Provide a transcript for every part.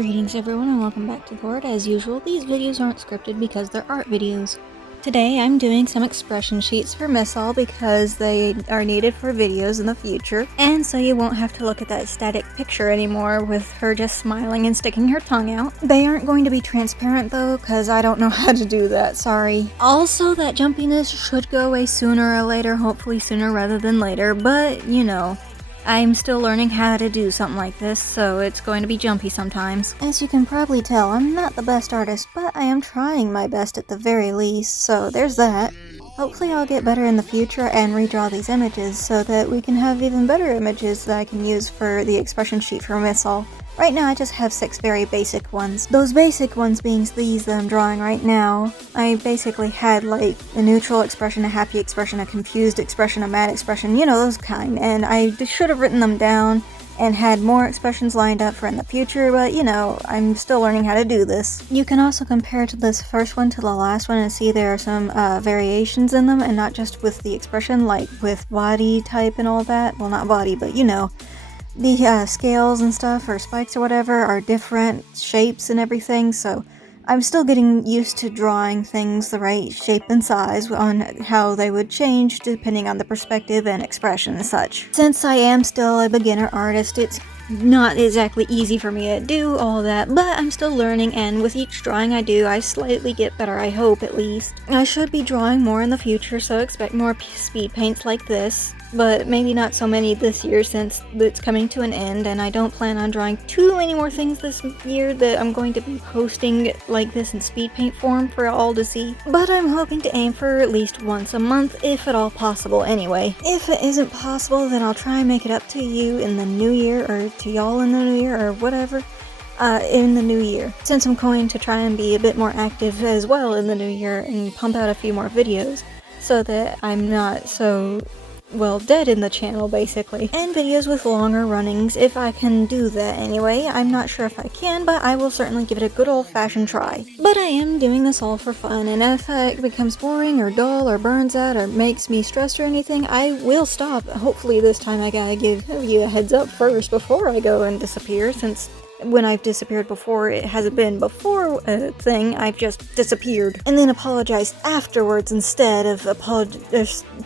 Greetings everyone and welcome back to the board. As usual, these videos aren't scripted because they're art videos. Today I'm doing some expression sheets for Misal because they are needed for videos in the future, and so you won't have to look at that static picture anymore with her just smiling and sticking her tongue out. They aren't going to be transparent though, because I don't know how to do that, sorry. Also, that jumpiness should go away sooner or later, hopefully sooner rather than later, but you know. I'm still learning how to do something like this, so it's going to be jumpy sometimes. As you can probably tell, I'm not the best artist, but I am trying my best at the very least, so there's that. Hopefully I'll get better in the future and redraw these images so that we can have even better images that I can use for the expression sheet for Misal. Right now I just have 6 very basic ones. Those basic ones being these that I'm drawing right now. I basically had like a neutral expression, a happy expression, a confused expression, a mad expression, you know, those kind. And I should have written them down and had more expressions lined up for in the future, but you know, I'm still learning how to do this. You can also compare to this first one to the last one and see there are some variations in them, and not just with the expression, like with body type and all that. Well, not body, but you know. The scales and stuff, or spikes or whatever, are different shapes and everything, so I'm still getting used to drawing things the right shape and size on how they would change depending on the perspective and expression and such. Since I am still a beginner artist, it's not exactly easy for me to do all that, but I'm still learning, and with each drawing I do, I slightly get better, I hope at least. I should be drawing more in the future, so expect more speed paints like this. But maybe not so many this year since it's coming to an end, and I don't plan on drawing too many more things this year that I'm going to be posting like this in speed paint form for all to see. But I'm hoping to aim for at least once a month, if at all possible anyway. If it isn't possible, then I'll try and make it up to you in the new year, or to y'all in the new year, or whatever. In the new year, since I'm going to try and be a bit more active as well in the new year and pump out a few more videos so that I'm not so dead in the channel basically, and videos with longer runnings if I can do that anyway. I'm not sure if I can, but I will certainly give it a good old-fashioned try. But I am doing this all for fun, and if it becomes boring or dull or burns out or makes me stressed or anything, I will stop. Hopefully this time I gotta give you a heads up first before I go and disappear, since when I've disappeared before, it hasn't been before a thing, I've just disappeared. And then apologized afterwards instead of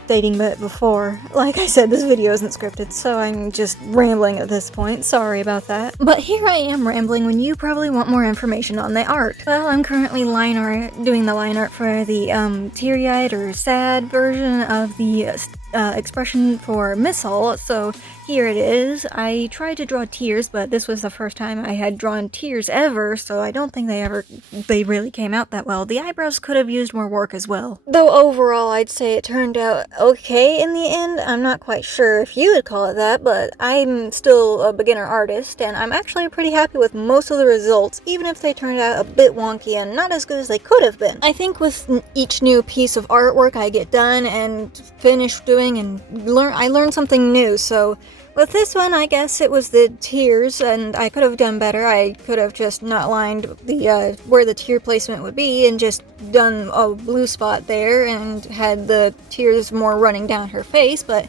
stating it before. Like I said, this video isn't scripted, so I'm just rambling at this point, sorry about that. But here I am rambling when you probably want more information on the art. Well, I'm currently doing the line art for the teary-eyed or sad version of the expression for Misal, so here it is. I tried to draw tears, but this was the first time I had drawn tears ever, so I don't think they really came out that well. The eyebrows could have used more work as well. Though overall, I'd say it turned out okay in the end. I'm not quite sure if you would call it that, but I'm still a beginner artist, and I'm actually pretty happy with most of the results, even if they turned out a bit wonky and not as good as they could have been. I think with each new piece of artwork I get done and finish doing and I learned something new, so with this one, I guess it was the tears, and I could have done better. I could have just not lined the where the tear placement would be and just done a blue spot there and had the tears more running down her face, but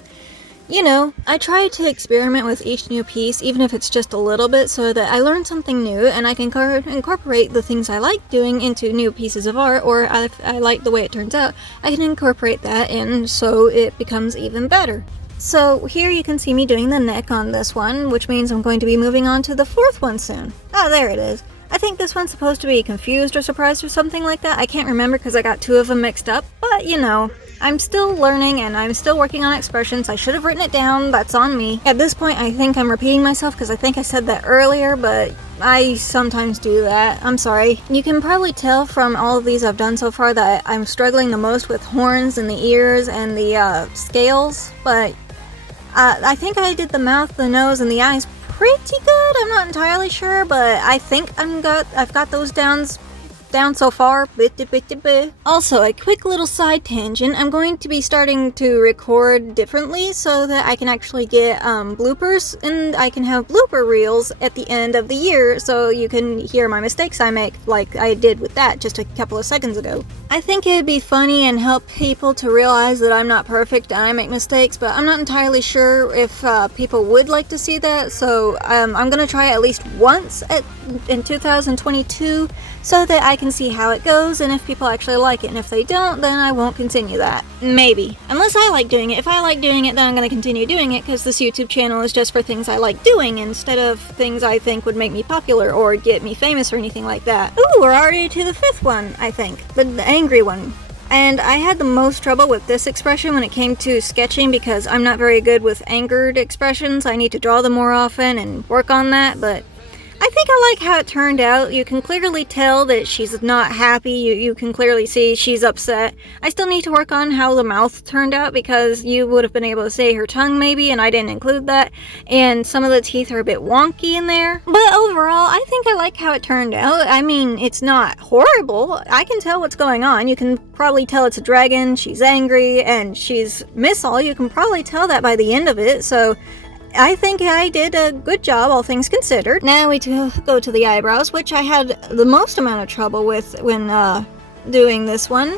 you know, I try to experiment with each new piece, even if it's just a little bit, so that I learn something new and I can incorporate the things I like doing into new pieces of art, or if I like the way it turns out, I can incorporate that in so it becomes even better. So here you can see me doing the neck on this one, which means I'm going to be moving on to the 4th one soon. Ah, there it is. I think this one's supposed to be confused or surprised or something like that. I can't remember because I got 2 of them mixed up, but you know, I'm still learning and I'm still working on expressions. I should have written it down, that's on me. At this point I think I'm repeating myself because I think I said that earlier, but I sometimes do that. I'm sorry. You can probably tell from all of these I've done so far that I'm struggling the most with horns and the ears and the scales, but I think I did the mouth, the nose, and the eyes pretty good. I'm not entirely sure, but I think I've got those down down so far. Also, a quick little side tangent. I'm going to be starting to record differently so that I can actually get bloopers, and I can have blooper reels at the end of the year so you can hear my mistakes I make, like I did with that just a couple of seconds ago. I think it'd be funny and help people to realize that I'm not perfect and I make mistakes, but I'm not entirely sure if people would like to see that, so I'm gonna try at least once in 2022 so that I can see how it goes and if people actually like it, and if they don't, then I won't continue that. Maybe. Unless I like doing it. If I like doing it, then I'm gonna continue doing it, because this YouTube channel is just for things I like doing instead of things I think would make me popular or get me famous or anything like that. Ooh, we're already to the 5th one, I think. The angry one. And I had the most trouble with this expression when it came to sketching because I'm not very good with angered expressions. I need to draw them more often and work on that, but I think I like how it turned out. You can clearly tell that she's not happy. You can clearly see she's upset. I still need to work on how the mouth turned out because you would have been able to say her tongue maybe, and I didn't include that. And some of the teeth are a bit wonky in there. But overall, I think I like how it turned out. I mean, it's not horrible. I can tell what's going on. You can probably tell it's a dragon, she's angry, and she's Misal. You can probably tell that by the end of it, so I think I did a good job, all things considered. Now we go to the eyebrows, which I had the most amount of trouble with when doing this one.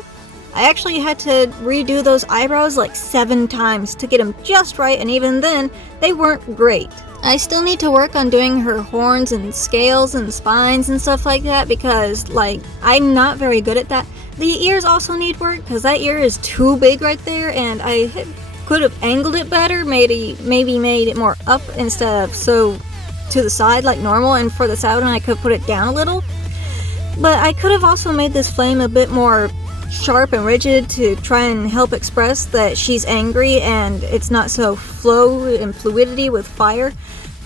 I actually had to redo those eyebrows like 7 times to get them just right, and even then, they weren't great. I still need to work on doing her horns and scales and spines and stuff like that because, like, I'm not very good at that. The ears also need work because that ear is too big right there, and I could have angled it better, maybe made it more up instead of so to the side like normal, and for the side one I could put it down a little. But I could have also made this flame a bit more sharp and rigid to try and help express that she's angry and it's not so flow and fluidity with fire.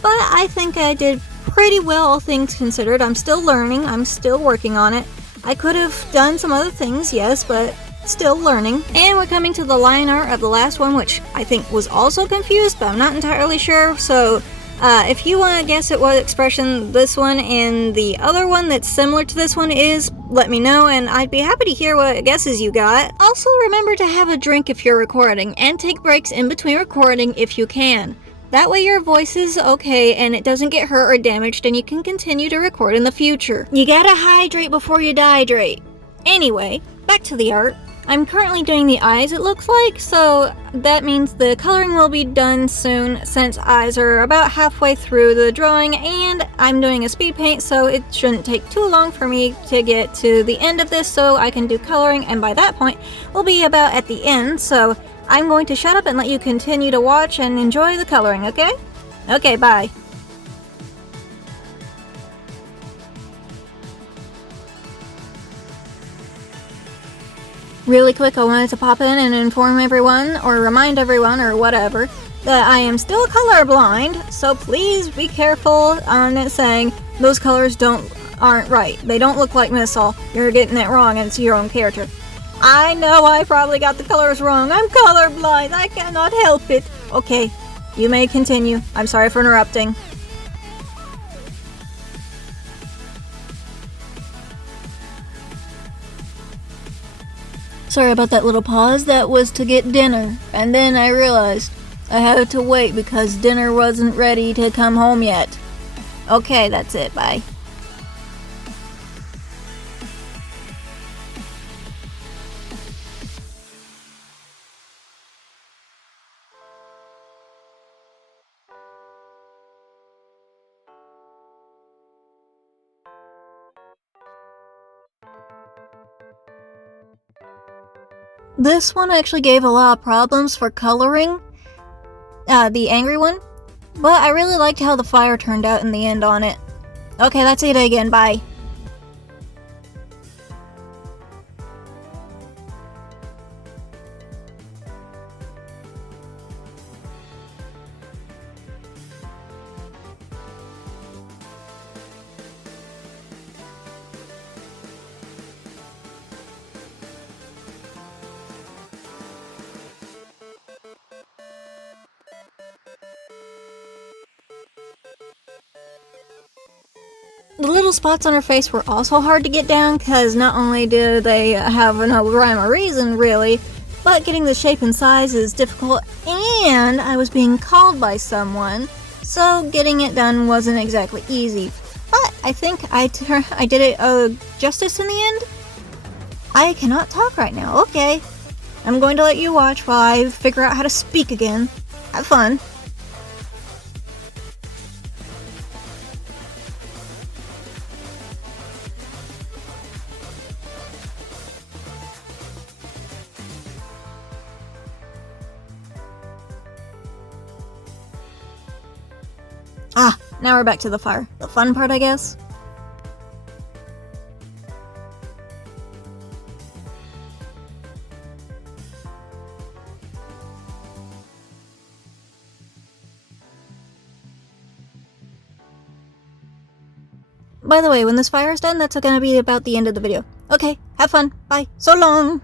But I think I did pretty well, all things considered. I'm still learning, I'm still working on it. I could have done some other things, yes, but still learning. And we're coming to the line art of the last one, which I think was also confused, but I'm not entirely sure. So if you want to guess at what expression this one and the other one that's similar to this one is, let me know, and I'd be happy to hear what guesses you got. Also, remember to have a drink if you're recording, and take breaks in between recording if you can. That way your voice is okay and it doesn't get hurt or damaged, and you can continue to record in the future. You gotta hydrate before you dehydrate. Anyway, back to the art. I'm currently doing the eyes, it looks like, so that means the coloring will be done soon since eyes are about halfway through the drawing, and I'm doing a speed paint, so it shouldn't take too long for me to get to the end of this so I can do coloring, and by that point we'll be about at the end, so I'm going to shut up and let you continue to watch and enjoy the coloring, okay? Okay, bye. Really quick, I wanted to pop in and inform everyone, or remind everyone, or whatever, that I am still colorblind, so please be careful on it saying those colors aren't right. They don't look like Misal. You're getting it wrong, and it's your own character. I know I probably got the colors wrong. I'm colorblind. I cannot help it. Okay, you may continue. I'm sorry for interrupting. Sorry about that little pause. That was to get dinner, and then I realized I had to wait because dinner wasn't ready to come home yet. Okay, that's it. Bye. This one actually gave a lot of problems for coloring, the angry one, but I really liked how the fire turned out in the end on it. Okay, that's it again, bye. The little spots on her face were also hard to get down because not only do they have no rhyme or reason really, but getting the shape and size is difficult, and I was being called by someone, so getting it done wasn't exactly easy. But I think I did it justice in the end. I cannot talk right now. Okay, I'm going to let you watch while I figure out how to speak again. Have fun. Ah, now we're back to the fire. The fun part, I guess. By the way, when this fire is done, that's gonna be about the end of the video. Okay, have fun. Bye. So long!